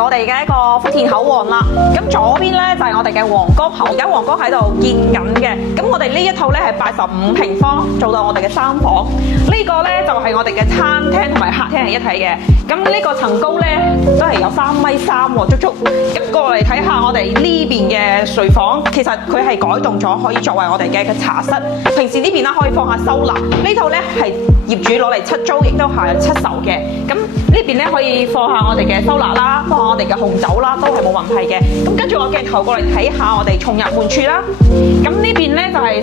係我哋嘅一個福田口岸啦。咁左邊咧就係我哋嘅皇崗口，而家皇崗喺度建緊嘅。咁我哋呢一套咧係85平方，做到我哋嘅3房。呢個咧就係我哋嘅餐廳同埋客廳係一體嘅。咁呢個層高咧都係有3.3米喎，足足。咁過嚟睇下我哋呢邊嘅睡房，其實佢係改動咗，可以作為我哋嘅茶室。平時呢邊啦可以放下收納，呢套咧係業主攞嚟出租，亦都係出售嘅。咁呢邊咧可以放下我哋嘅收納啦，放下我哋嘅紅酒啦，都係冇問題嘅。咁跟住我鏡頭過嚟睇下我哋重入門處啦。咁呢邊咧就係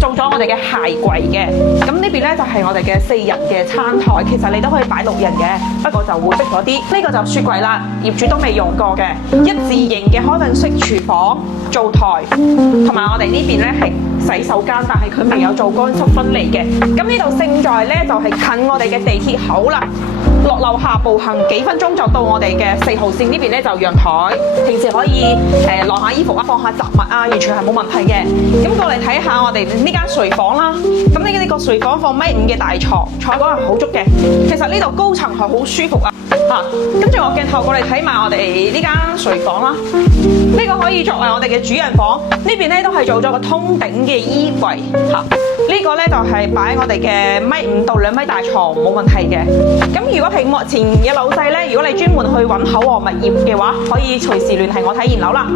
做咗我哋嘅鞋櫃嘅。咁呢邊咧就係我哋嘅4人嘅餐台，其實你都可以擺6人嘅，不過就會逼咗啲。呢個就雪櫃啦，業主都未用過嘅，一字形嘅開放式廚房、灶台，同埋我哋呢邊咧係洗手間，但係佢未有做乾濕分離嘅。咁呢度勝在咧就係近我哋嘅地鐵口啦。落樓下步行幾分鐘就到我哋嘅4號線呢邊咧就陽台，平時可以晾下衣服啊，放下雜物啊，完全係冇問題嘅。咁過嚟睇下我哋呢間睡房啦。咁呢個睡房放1.5米嘅大床，採光係好足嘅。其實呢度高層係好舒服啊。跟住我鏡頭過嚟睇埋我哋呢間睡房啦。呢個可以作為我哋嘅主人房，呢邊咧都係做咗個通頂嘅衣櫃嚇。呢個咧就係擺我哋嘅1.5米到2米大床，冇問題嘅。咁如果屏幕前嘅老細咧，如果你專門去揾口岸物業嘅話，可以隨時聯繫我睇現樓啦。